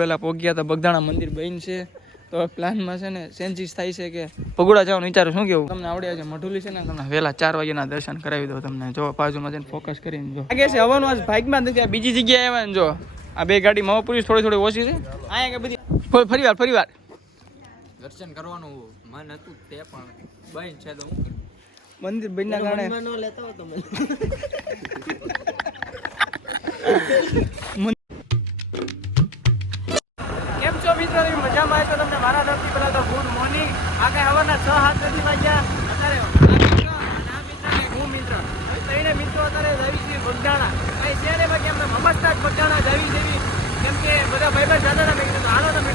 વેલા પહોંચ્યા તો બગદાણા મંદિર બન છે તો પ્લાનમાં છે ને ચેન્જીસ થાય છે કે પગોડા જવાનું વિચારું શું કેવું તમને આવડે છે મઢુલી છે ને તમને વહેલા 4 વાગ્યાના દર્શન કરાવી દો તમને જો બાજુમાં જઈને ફોકસ કરીને જો લાગે છે હવાનું આજ ભાગમાં નથી બીજી જગ્યાએ આવ્યા ને જો આ બે ગાડી મહાપુરુષ થોડી ઓછી છે અહીંયા કે બધી ફરીવાર દર્શન કરવાનું મન હતું તે પણ બન છે તો મંદિર બનના કારણે કેમ છો મિત્રો મજામાં આવ્યો તમને મારા તરફથી પહેલા તો ગુડ મોર્નિંગ આગળ હવાના 6-7 વાગ્યા અત્યારે હું મિત્ર ત્રણે મિત્રો અત્યારે જવી છે બગદાણા કઈ છે ને બાકી અમને મમસ્તા બગદાણા જવી જેવી કેમ કે બધા ભાઈ જાતા હતા મેં કીધું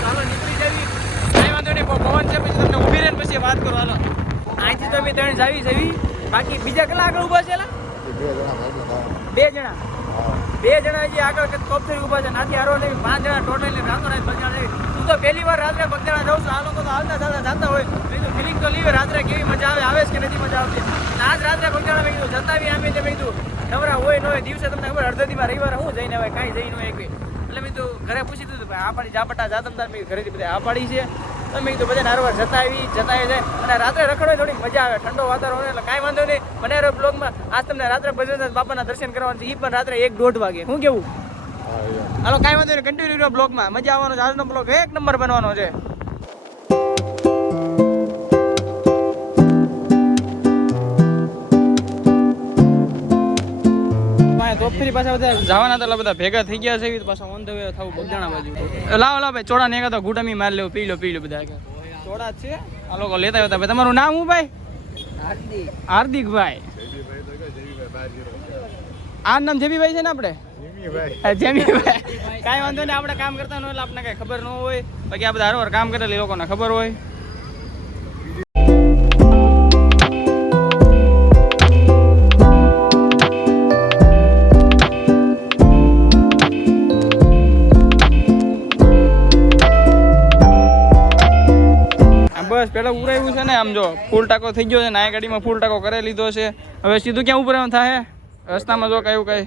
હાલો નીકળી જવી કઈ વાંધો નહીં પવન છે પછી તમને ઊભી રહીને પછી વાત કરો હાલો અહીંથી તો અમે ત્રણ જવી બાકી બીજા કેટલા આગળ ઊભા છે બે જણા હજી આગળ કોપથરી ઊભા છે નાથી હારો નહીં 5 જણા ટોટલી રાતો રાત બગદાણા તું તો પહેલી વાર રાત્રે બગદાણા જાઉં છું આ લોકો તો હાલતા જતા હોય મેં કીધું ફિલિંગ તો લીવે રાત્રે કેવી મજા આવે છે કે નથી મજા આવતી આજ રાત્રે બગદાણા મેં કીધું જતાવી આમે મેં કીધું નવરા હોય ન હોય દિવસે તમને ખબર અડધીમાં રવિવારે હું જઈને હવે કાંઈ જઈ ન હોય એક એટલે મેં કીધું ઘરે પૂછી દીધું ભાઈ આ પાડી જાપટા જાતમદાર મેં ઘરેથી બધા આ પાડી છે તો મેં કીધું બધા નારવાર જતાવી જાય અને રાત્રે રખડો થોડીક મજા આવે ઠંડો વાતાવરણ એટલે કાંઈ વાંધો નહીં મને બ્લોગમાં આજ તમને રાત્રે બજરંગ બાપાના દર્શન કરવાનું છે એ પણ રાત્રે 1-1:30 વાગે શું કેવું હાલો કાંઈ વાંધો નહીં કન્ટિન્યુ રહ્યો બ્લોગમાં મજા આવવાનો છે આજનો બ્લોગ 1 નંબર બનવાનો છે તોફરી પાછા બધા જવાના હતા બધા ભેગા થઈ ગયા છે પાછા ઓન ધ વે થવું બગદાણા બાજુ લાવો ભાઈ ચોડા ને તો ઘૂંટામી માર લેવું પી લો બધા ચોડા છે આ લોકો લેતા હતા ભાઈ તમારું નામ શું ભાઈ હાર્દિકભાઈ આ નામ જેબીભાઈ છે ને આપણે જેમીભાઈ કાંઈ વાંધો નહીં આપણે કામ કરતા ન હોય એટલે આપણને કાંઈ ખબર ન હોય બાકી આ બધા હરવાર કામ કરેલા લોકોને ખબર હોય બસ પેલા ઉરાયું છે ને આમ જો ફૂલ ટાંકો થઈ ગયો છે ને આ ગાડીમાં ફૂલ ટાંકો કરી લીધો છે હવે સીધું ક્યાં ઉભરેવાનું થાય રસ્તામાં જો કયું કઈ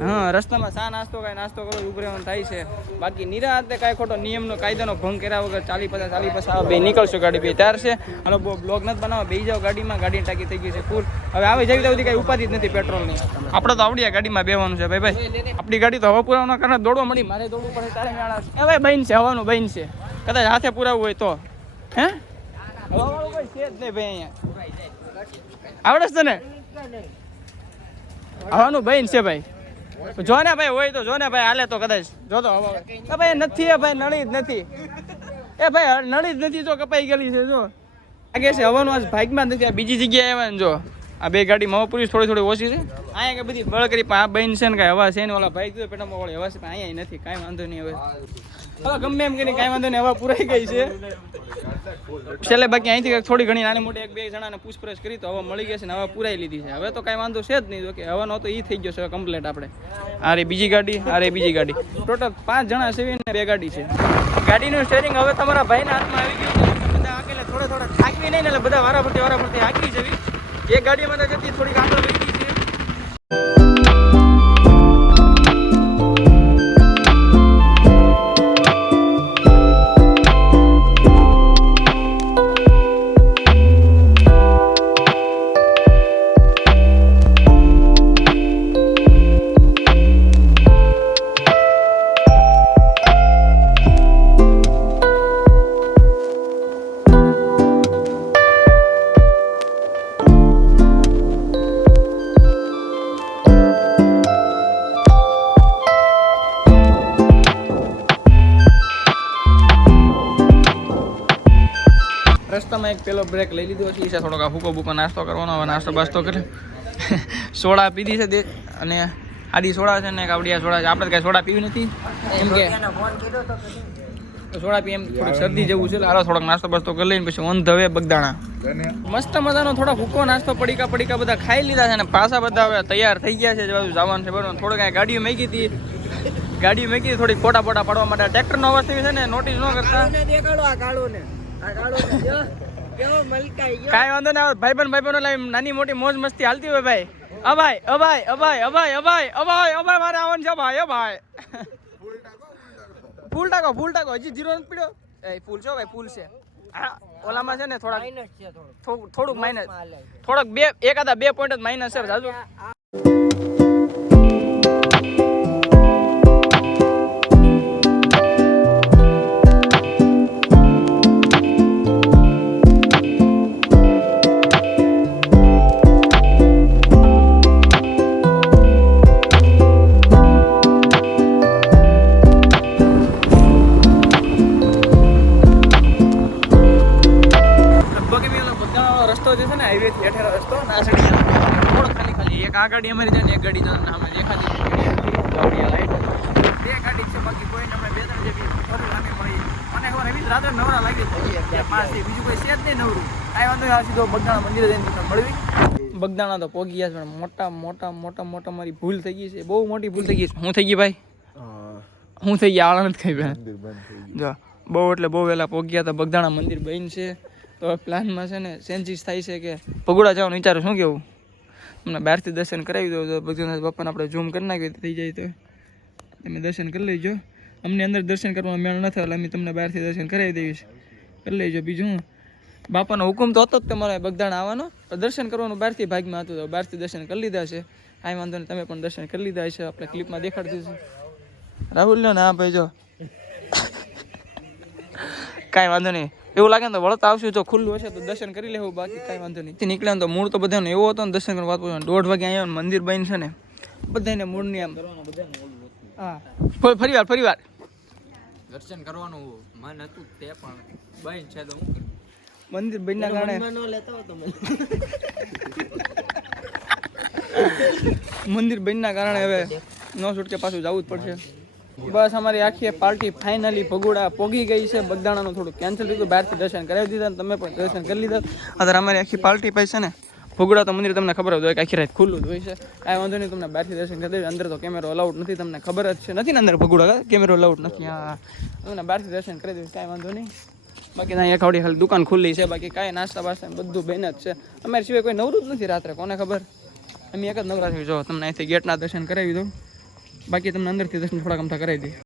હા રસ્તામાં ચા નાસ્તો કરો ઉભરેવાનું થાય છે બાકી નિરાતે કાંઈ ખોટો નિયમનો કાયદાનો ભંગ કર્યા વગર 40-50 બે નીકળશો ગાડી બે તૈયાર છે અને બ્લોગ નથી બનાવો બે જાવ ગાડીમાં ગાડીની ટાંકી થઈ ગઈ છે ફૂલ હવે આવી જવી સુધી કઈ ઉપાધિ જ નથી પેટ્રોલની આપણે તો આવડી ગાડીમાં બેવાનું છે ભાઈ આપણી ગાડી તો હવા પુરાવાના કારણે દોડવા મળી મારે દોડવું પડે તારે મેળા એ ભાઈ બન છે હવાનું બન છે કદાચ હાથે પુરાવું હોય તો હે હવાવાળું કોઈ છે જ નહીં ભાઈ અહીંયા આવડે છે ને હવાનું બન છે ભાઈ જો ને ભાઈ હોય તો જો ને ભાઈ હાલે તો કદાચ જો તો હવા ભાઈ નથી એ ભાઈ નળી જ નથી એ ભાઈ નળી જ નથી જો કપાઈ ગયેલી છે જો લાગે છે હવાનું આજ ભાગમાં જ નથી આ બીજી જગ્યાએ આવ્યા ને જો આ બે ગાડી મહાપુરુષ થોડી ઓછી છે અહીંયા કે બધી બળ કરી પણ આ બન છે ને કાંઈ હવા છે ને ઓલા ભાઈ કીધું પેટામાં વાળી હવા છે પણ અહીંયા નથી કાંઈ વાંધો નહીં હવે ગમે એમ કરીને કાંઈ વાંધો નહીં હવા પુરાઈ ગઈ છે છેલ્લે બાકી અહીંથી થોડી ઘણી નાની મોટી 1-2 જણાને પૂછપરછ કરી તો હવા મળી ગઈ છે ને હવા પુરાઈ લીધી છે હવે તો કાંઈ વાંધો છે જ નહીં જો કે હવાનો તો એ થઈ ગયો છે કમ્પ્લીટ આપણે આ રે બીજી ગાડી ટોટલ 5 જણા છે ને 2 ગાડી છે ગાડીનું સ્ટેરિંગ હવે તમારા ભાઈના હાથમાં આવી ગયું છે બધા આગળ થોડા થાકવી નહીં ને એટલે બધા વારાફરતી હાકી જવી એક ગાડીમાં તો જતી થોડીક આગળ વહી ગઈ છે રસ્તામાં એક પેલો બ્રેક લઈ લીધો છે ઈશા થોડોક ભૂકો નાસ્તો કરવાનો હવે નાસ્તો બાસ્તો કરે સોડા પીધી છે અને આડી સોડા છે ને કાવડિયા સોડા છે આપણે કાંઈ સોડા પીવી નથી એમ કે સોડા પી એમ થોડીક શરદી જેવું છે હાલો થોડોક નાસ્તો બાસ્તો કરી લઈને પછી ઓન ધ વે બગદાણા મસ્ત મજાનો થોડો ભૂકો નાસ્તો પડીકા બધા ખાઈ લીધા છે અને પાછા બધા હવે તૈયાર થઈ ગયા છે બાજુ જવાનું છે બરાબર થોડું કાંઈ ગાડીઓ મેકી હતી થોડીક ફોટા પાડવા માટે ટ્રેક્ટરનો અવાજ થઈ છે ને નોટિસ ન કરતા કાંઈ વાંધો ને ભાઈબંધ નાની મોટી મોજ મસ્તી હાલતી હોય ભાઈ અભાઈ મારે આવવાનું છે ભાઈ ફૂલ ટાકો હજી 0 નથી પડ્યો એ ફૂલ છો ભાઈ ફૂલ છે હા ઓલામાં છે ને થોડુંક માઇનસ થોડોક એકાદા 2 પોઈન્ટ જ માઇનસ છે જાજુ રસ્તો જે છે ને હાઈવે થી હેઠળ રસ્તો ના સડી થોડો ખાલી એક આ ગાડી અમારી છે ને એક ગાડી જન અમે દેખાતી લાઈટ બે ગાડી છે બાકી કોઈ અમે બે ત્રણ જેવી ફોર લાગે પડી અને હવે રવિ રાત્રે નવરા લાગી છે પાંચ થી બીજું કોઈ છે જ નહીં નવરું આ વાંધો આ સીધો બગદાણા મંદિરે જઈને મળવી બગદાણા તો પોગી ગયા છે પણ મોટા મારી ભૂલ થઈ ગઈ છે બહુ મોટી ભૂલ થઈ ગઈ છે હું થઈ ગઈ ભાઈ હું થઈ ગયા આળા નથી ખાઈ જો બહુ એટલે બહુ વહેલા પોગ્યા હતા બગદાણા મંદિર બંધ છે તો પ્લાનમાં છે ને ચેન્જીસ થાય છે કે ભગોડા જવાનું વિચારું શું કેવું તમને બહારથી દર્શન કરાવી દો તો ભગવાન બાપાને આપણે ઝૂમ કરી નાખીએ થઈ જાય તો તમે દર્શન કરી લેજો અમને અંદર દર્શન કરવાનો મેળ ન થાય એટલે અમે તમને બહારથી દર્શન કરાવી દઈશ કરી લેજો બીજું હું બાપાનો હુકમ તો હતો જ તમારે બગદાણા આવવાનો દર્શન કરવાનું બહારથી ભાગમાં હતું તો બહારથી દર્શન કરી લીધા છે આ વાંધો ને તમે પણ દર્શન કરી લીધા છે આપણે ક્લિપમાં દેખાડતું છે રાહુલ ને હા ભાઈ જો કાંઈ વાંધો નહીં એવું લાગે ને તો વળતા આવશું જો ખુલ્લું હશે તો દર્શન કરી લેવું બાકી કાંઈ વાંધો નહીં નીકળ્યા તો મૂળ તો બધાને એવો હતો ને દર્શન કરવા વાત પૂછવાનું 1:30 વાગે આવ્યો ને મંદિર બંધ છે ને બધાને મૂળની આમ હા ફરી વાર દર્શન કરવાનું મન હતું તે પણ બંધ છે તો મંદિર બંધના કારણે મંદિર બંધના કારણે હવે નો છૂટકે પાછું જવું જ પડશે બસ અમારી આખી પાર્ટી ફાઇનલી ભગોડા પોગી ગઈ છે બગદાણાનું થોડું કેન્સલ થયું બહારથી દર્શન કરાવી દીધા તમે પણ દર્શન કરી લીધા અત્યારે અમારી આખી પાર્ટી પાસે છે ને ભગોડા તો મંદિર તમને ખબર જ હોય કે આખી રાત ખુલ્લું જ હોય છે કાંઈ વાંધો નહીં તમને બહારથી દર્શન કરી દેવું અંદર તો કેમેરો અલાઉડ નથી તમને ખબર જ છે નથી ને અંદર ભગોડા કેમેરો અલાઉડ નથી હા તમને બહારથી દર્શન કરી દેવું કાંઈ વાંધો નહીં બાકી અહીંયા ખાવડી ખાલી દુકાન ખુલ્લી છે બાકી કાંઈ નાસ્તા બાસ્તા બધું બેન જ છે અમારી સિવાય કોઈ નવરું જ નથી રાત્રે કોને ખબર અમે એક જ નવરા છીએ જો તમને અહીંથી ગેટના દર્શન કરાવી દઉં બાકી તમને અંદરથી દર્શન થોડા ગમતા કરાવી દઈએ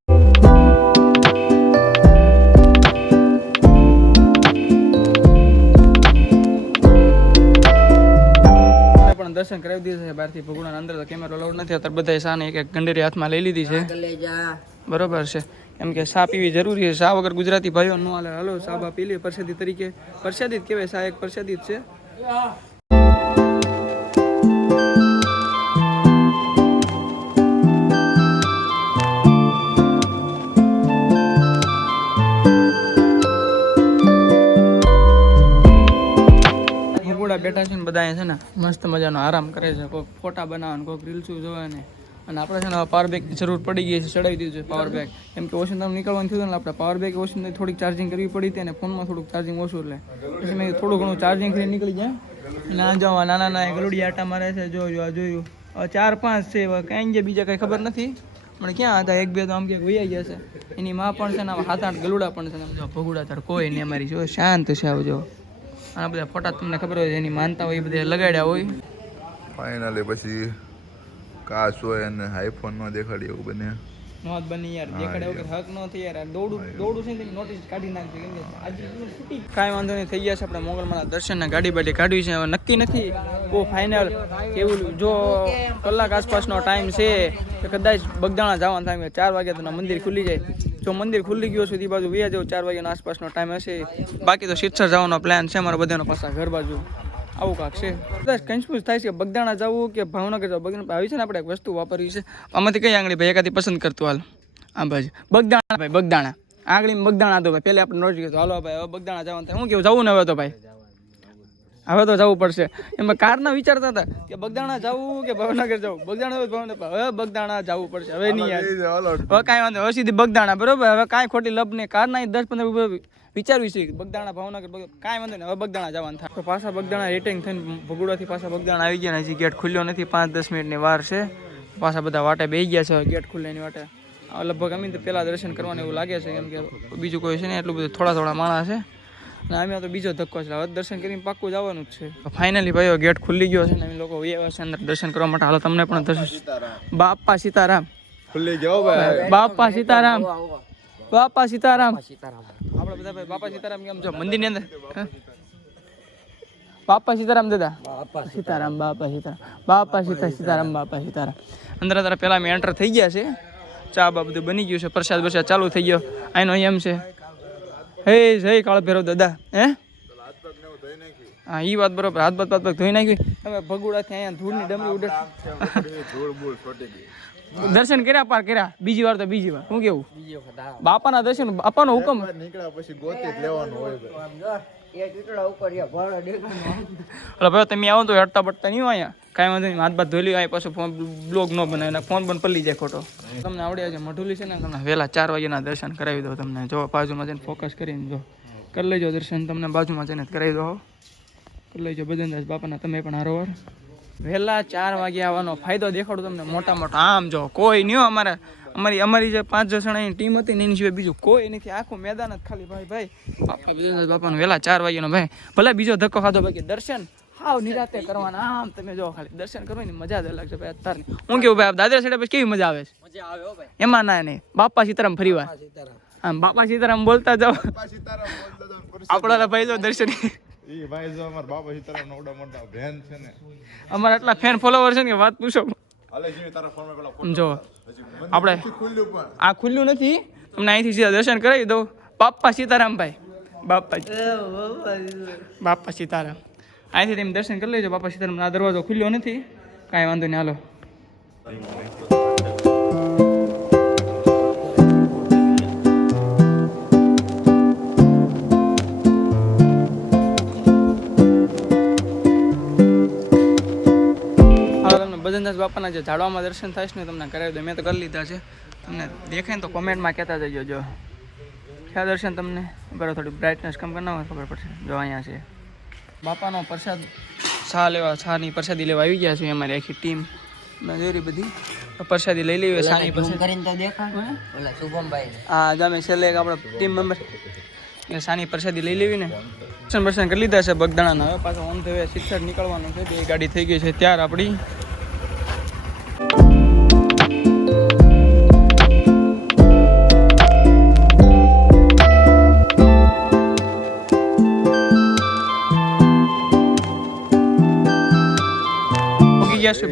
પણ દર્શન કરાવી દીધા છે બહારથી ભગવાન અંદર તો કેમેરો અલાઉડ નથી અત્યારે બધા સાને એક ગંડેરી હાથમાં લઈ લીધી છે બરોબર છે એમ કે ચા પીવી જરૂરી છે ચા વગર ગુજરાતી ભાઈઓ ન હાલે હાલો ચા બા પી લે પ્રસાદી તરીકે પ્રસાદી જ કહેવાય ચા એક પ્રસાદી જ છે બેઠા છે ને બધા છે ને મસ્ત મજાનો આરામ કરે છે કોઈક ફોટા બનાવવાનું કોઈક રીલ્સું જોવે ને અને આપણે છે ને પાવર બેગની જરૂર પડી ગઈ છે ચડાવી દીધું છે પાવર બેગ કેમ કે વોશિંગટન નીકળવાનું થયું ને આપણે પાવર બેગ વોશિંગટન થોડીક ચાર્જિંગ કરવી પડી હતી અને ફોનમાં થોડુંક ચાર્જિંગ ઓછું એટલે પછી મેં થોડું ઘણું ચાર્જિંગ કરી નીકળી જાય ના જો નાના ગલુડી આટા મારે છે જોયું 4-5 છે કાંઈ જે બીજા કંઈ ખબર નથી પણ ક્યાં હતા 1-2 તો આમ ક્યાંક વૈયા ગયા છે એની માં પણ છે ને 7-8 ગલુડા પણ છે ને ભગુડા તાર કોઈ નહીં અમારી જો શાંત છે આવજો આ બધા ફોટા તમને ખબર હોય એની માનતા હોય એ બધા લગાડ્યા હોય ફાઇનલી પછી કાશ હોય અને આઈફોન નો દેખાડી એવું બને નોત બની યાર દેખાડ્યા વગર હક ન થઈ યાર દોડું છે ને નોટિસ કાઢી નાખજે કેમ કે આજે છૂટી કાંઈ વાંધો નહીં થઈ ગયા છે આપણે મોગલમાના દર્શનના ગાડી બાડી કાઢવી છે હવે નક્કી નથી બહુ ફાઇનલ કેવું જો કલાક આસપાસનો ટાઈમ છે કે કદાચ બગદાણા જવાનું થાય 4 વાગ્યા તો મંદિર ખુલી જાય જો મંદિર ખુલ્લી ગયો સુધી બાજુ વ્યા જાવ 4 વાગ્યાનો આસપાસનો ટાઈમ હશે બાકી તો શિક્ષર જવાનો પ્લાન છે અમારા બધાનો પાછા ઘર બાજુ આવું કાંક છે કદાચ કન્ફ્યુઝ થાય છે કે બગદાણા જવું કે ભાવનગર જવું બગદાણા આવી છે ને આપણે એક વસ્તુ વાપરવી છે આમાંથી કઈ આંગળી ભાઈ એકાદી પસંદ કરતું હાલ આ ભાઈ બગદાણા ભાઈ બગદાણા આંગળીમાં બગદાણા તો ભાઈ પહેલે આપણે નોટ કીધું હાલો ભાઈ હવે બગદાણા જવાનું થાય હું કેવું જવું ને હવે તો ભાઈ હવે તો જવું પડશે એમાં કારના વિચારતા હતા કે બગદાણા જવું કે ભાવનગર જવું બગદાણા હવે બગદાણા જવું પડશે હવે નહીં યાર હવે કાંઈ વાંધો હવે સીધી બગદાણા બરોબર હવે કાંઈ ખોટી લપ નહીં કારના 10-15 વિચારવી છે બગદાણા ભાવનગર કાંઈ વાંધો નહીં હવે બગદાણા જવાનું થાય તો પાછા બગદાણા રેટિંગ થઈને ભગુડાથી પાછા બગદાણા આવી ગયા હજી ગેટ ખુલ્યો નથી 5-10 મિનિટની વાર છે પાછા બધા વાટે બેસી ગયા છે ગેટ ખુલ્યાની વાટે લગભગ અમે તો પહેલાં દર્શન કરવાનું એવું લાગે છે કેમ કે બીજું કોઈ છે ને એટલું બધું થોડા માણસ છે અને અમે તો બીજો ધક્કો છે હવે દર્શન કરીને પાક્કું જવાનું જ છે ફાઇનલી ભાઈઓ ગેટ ખુલ્લી ગયો છે ને અમે લોકો આવ્યા છે અંદર દર્શન કરવા માટે હાલો તમને પણ દર્શન બાપા સીતારામ ખુલ્લી જાઓ ભાઈ બાપા સીતારામ બાપા સીતારામ. આપણે બધા ભાઈ બાપા સીતારામ કેમ છો મંદિરની અંદર? બાપા સીતારામ દાદા. સીતારામ બાપા સીતારામ. બાપા સીતારામ બાપા સીતારામ. અંદર તારા પેલા મેં એન્ટર થઈ ગયા છે. ચા બા બધું બની ગયું છે. પ્રસાદ બરસાદ ચાલુ થઈ ગયો. આનો એમ છે હે જય કાળ ભૈરવ દાદા. હે હા એ વાત બરોબર. હાથ બાત ધોઈ નાખ્યું. હવે ભગુડાથી અહીંયા ધૂળની ડમરી ઉડે. દર્શન કર્યા પાર કર્યા. બીજી વાર તો બીજી વાર શું કેવું? બાપાના દર્શન બાપાનો હુકમ. નીકળ્યા પછી ગોતી જ લેવાનું હોય ભાઈ તમે આવો તો હટતા બટતા નહીં હોય અહીંયા કાંઈ વાંધો નહીં. હાથ બાત ધોઈ લ્યો. પાછું ફોન બ્લોગ ન બનાવે ફોન પણ પલ્લી જાય ખોટો. તમને આવડ્યા છે મઢુલી છે ને તમને વહેલા 4 વાગ્યાના દર્શન કરાવી દો. તમને જો બાજુમાં જઈને ફોકસ કરીને જો કરી લેજો દર્શન. તમને બાજુમાં જઈને કરાવી દો. કરી લેજો બજનદાસ બાપાના તમે પણ હારોવાર. વહેલા 4 વાગે આવવાનો ફાયદો દેખાડો તમને મોટા મોટા. આમ જો કોઈ નહીં અમારી જે 5 જણાની ટીમ હતી ને એની સિવાય બીજું કોઈ નથી. આખું મેદાન જ ખાલી ભાઈ બાપા બજનદાસ બાપાનો વહેલા 4 વાગ્યાનો ભાઈ. ભલે બીજો ધક્કો ખાધો બાકી દર્શન હાવ નિરાતે કરવાના. આમ તમે જો ખાલી દર્શન કરવાની મજા જ અલગ છે ભાઈ અત્યારની. હું કેવું ભાઈ દાદરા સાઈડ પછી કેવી મજા આવે છે? એમાં ના નહીં બાપા સીતારામ ફરીવાર. આમ બાપા સીતારામ બોલતા જાઓ. આપણા ભાઈ જો દર્શન ભાઈ જો અમાર બાપા સીતારામ નો મોટા ફેન છે ને. અમારા એટલા ફેન ફોલોવર છે ને કે વાત પૂછો. જો આપણે આ ખુલ્લું નથી. તમને અહીંથી સીધા દર્શન કરાવી દઉં. બાપા સીતારામ ભાઈ. બાપા સીતારામ અહીંથી તમે દર્શન કરી લેજો. બાપા સીતારામ આ દરવાજો ખુલ્યો નથી. કાંઈ વાંધો નહીં હાલો. બજનદાસ બાપાના જે ઝાડવામાં દર્શન થાય છે ને તમને કરાવી દો. મેં તો કરી લીધા છે. તમને દેખાય ને તો કોમેન્ટમાં કહેતા જજો. જો ક્યાં દર્શન તમને બરાબર થોડી બ્રાઇટનેસ કમ કરના હોય ખબર પડશે. જો અહીંયા છે બાપાનો પ્રસાદ. છાની પ્રસાદી લેવા આવી ગયા છે અમારી આખી ટીમ. મેં જોઈ બધી પ્રસાદી લઈ લેવી. છાની હા જામે છેલ્લે આપણા ટીમ મેમ્બર એટલે છાની પ્રસાદી લઈ લેવી ને. દર્શન કરી લીધા છે બગદાણાના. હવે પાછો ઓન થયો શિક્ષક નીકળવાનું છે. એ ગાડી થઈ ગઈ છે ત્યાર આપણી.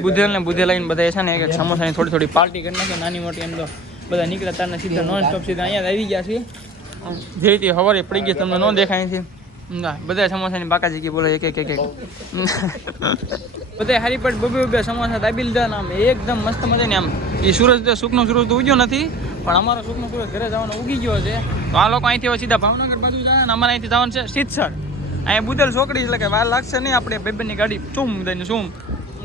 બુધેલ ને બુધેલ આવીને બધા છે ને એક સમોસાની થોડી પાર્ટી કરી નાખે નાની મોટી. એમ તો બધા નીકળ્યા તારના સીધા નોન સ્ટોપ સીધા અહીંયા આવી ગયા છે. જે રીતે હવારે પડી ગઈ તમને ન દેખાય છે. ના બધા સમોસાની બાકાજી કે બોલો એક બધા હારી પટ બબે સમોસા દાબી લીધા ને આમ એકદમ મસ્ત મજા ને. આમ એ સૂરજ સુખનો સૂરજ તો ઉગ્યો નથી પણ અમારો સુખનો સૂરજ ઘરે જવાનો ઉગી ગયો છે. તો આ લોકો અહીંથી સીધા ભાવનગર બાજુ જાય ને અમારે અહીંથી જવાનું છે સિદ્ધસર. અહીંયા બુધેલ છોકરી એટલે કે વાર લાગશે નહીં. આપણે બેબેનની ગાડી ચૂમ દઈને ચૂમ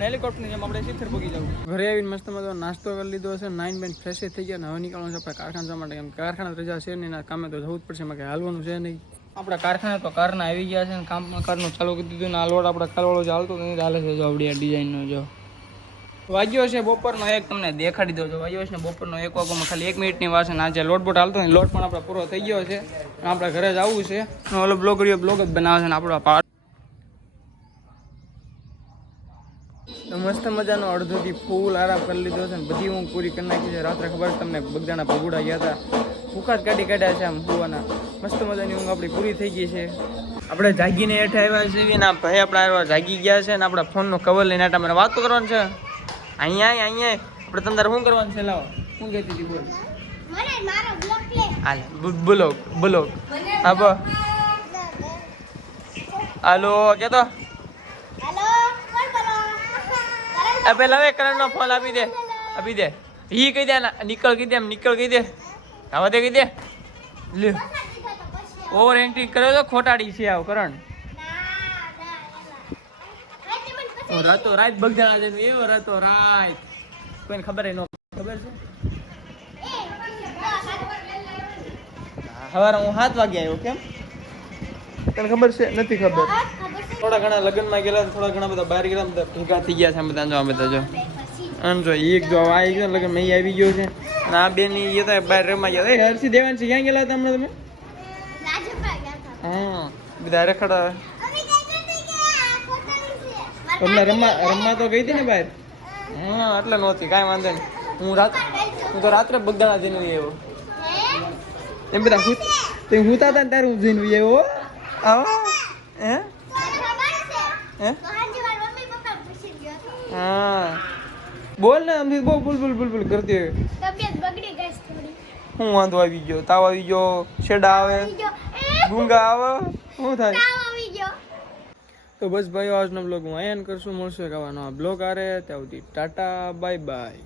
હેલિકોપ્ટરની જેમ આપણે સિદ્ધસર પગી જવું. ઘરે આવીને મસ્ત મજા નાસ્તો કરી લીધો છે. 9 બેન ફ્રેશ થઈ ગયા ને હવે નીકળવાનું છે આપણે કારખાના જવા માટે. એમ કારખાના રજા છે નહીં કામે તો જવું જ પડશે. એમાં કંઈ હાલવાનું છે નહીં. આપણા કારખાના તો કારના આવી ગયા છે ને કામમાં કારનું ચાલુ કરી દીધું ને આ લોડ આપણે કાલવાળો જે હાલતો નહીં હાલે છે. જો આવડી આ ડિઝાઇનનો જો વાગ્યો છે બપોરનો 1. તમને દેખાડી દો. જો વાગ્યો છે ને બપોરનો 1 વાગ્યામાં ખાલી 1 મિનિટની વાર છે ને આજે લોટ બોટ હાલતો ને લોટ પણ આપણે પૂરો થઈ ગયો છે. આપણે ઘરે જ આવવું છે. ઓલો બ્લોગ જ બનાવે છે ને આપણો પાર્ટ મસ્ત મજાનો અડધોથી ફૂલ આરામ કરી લીધો છે ને બધી ઊંઘ પૂરી કરી નાખી છે. રાત્રે ખબર છે તમને બગદાણા ભગુડા ગયા હતા. ફૂકાટ કાઢ્યા છે આમ સુવાના. મસ્ત મજાની ઊંઘ આપણી પૂરી થઈ ગઈ છે. આપણે જાગીને હેઠા આવ્યા છીએ ને ભાઈ આપણા આવ્યા જાગી ગયા છે ને આપણા ફોનનો કવર લઈને આટા મને વાતો કરવાનું છે. અહીંયા આપણે તમારે શું કરવાનું છે? લાવો શું કહેતી હતી બોલ. હાલ બોલો હા હાલો કેતો પેલા હવે કરંટ નો ફોન આપી દે ઈ કહી દે નીકળ કહી દે આવા દે કહી દે લે ઓવર એન્ટ્રી કરે તો ખોટાડી છે આવ કરણ રાતો રાત બગદાણા જઈને એવો રાતો રાત કોઈને ખબર ન ખબર છે. સવારે હું 7 વાગે આવ્યો. કેમ તને ખબર છે? નથી ખબર. થોડા ઘણા લગ્નમાં ગયેલા થોડા ઘણા બધા બહાર ગયેલા બધા ભેગા થઈ ગયા છે. બધા જો બધા જો આમ જો એક જો આ એક લગ્નમાં એ આવી ગયો છે અને આ બેન એ તો બહાર રમવા ગયા. એ હર્ષી દેવાંશી ક્યાં ગયેલા હતા હમણાં તમે? હા બધા રખડા તમને રમવા તો ગઈ હતી ને બહાર. હા એટલે નહોતી કાંઈ વાંધો નહીં. હું તો રાત્રે બગદાણા જઈને આવ્યો. એમ બધા તે હુતા હતા ને ત્યારે હું જઈને આવ્યો આવો હે હા બોલ ને અમથી બોલ બોલ બોલ બોલ બોલ કરતી હોય તબિયત બગડી ગઈ છે થોડી. હું વાંધો આવી ગયો તાવ આવી ગયો શેડા આવે ગુંગા આવે શું થાય તાવ આવી ગયો. તો બસ ભાઈઓ આજનો બ્લોગ હું અહીંયા કરશું મળશું એક આવા નવા બ્લોગ આરે ત્યાં સુધી ટાટા બાય બાય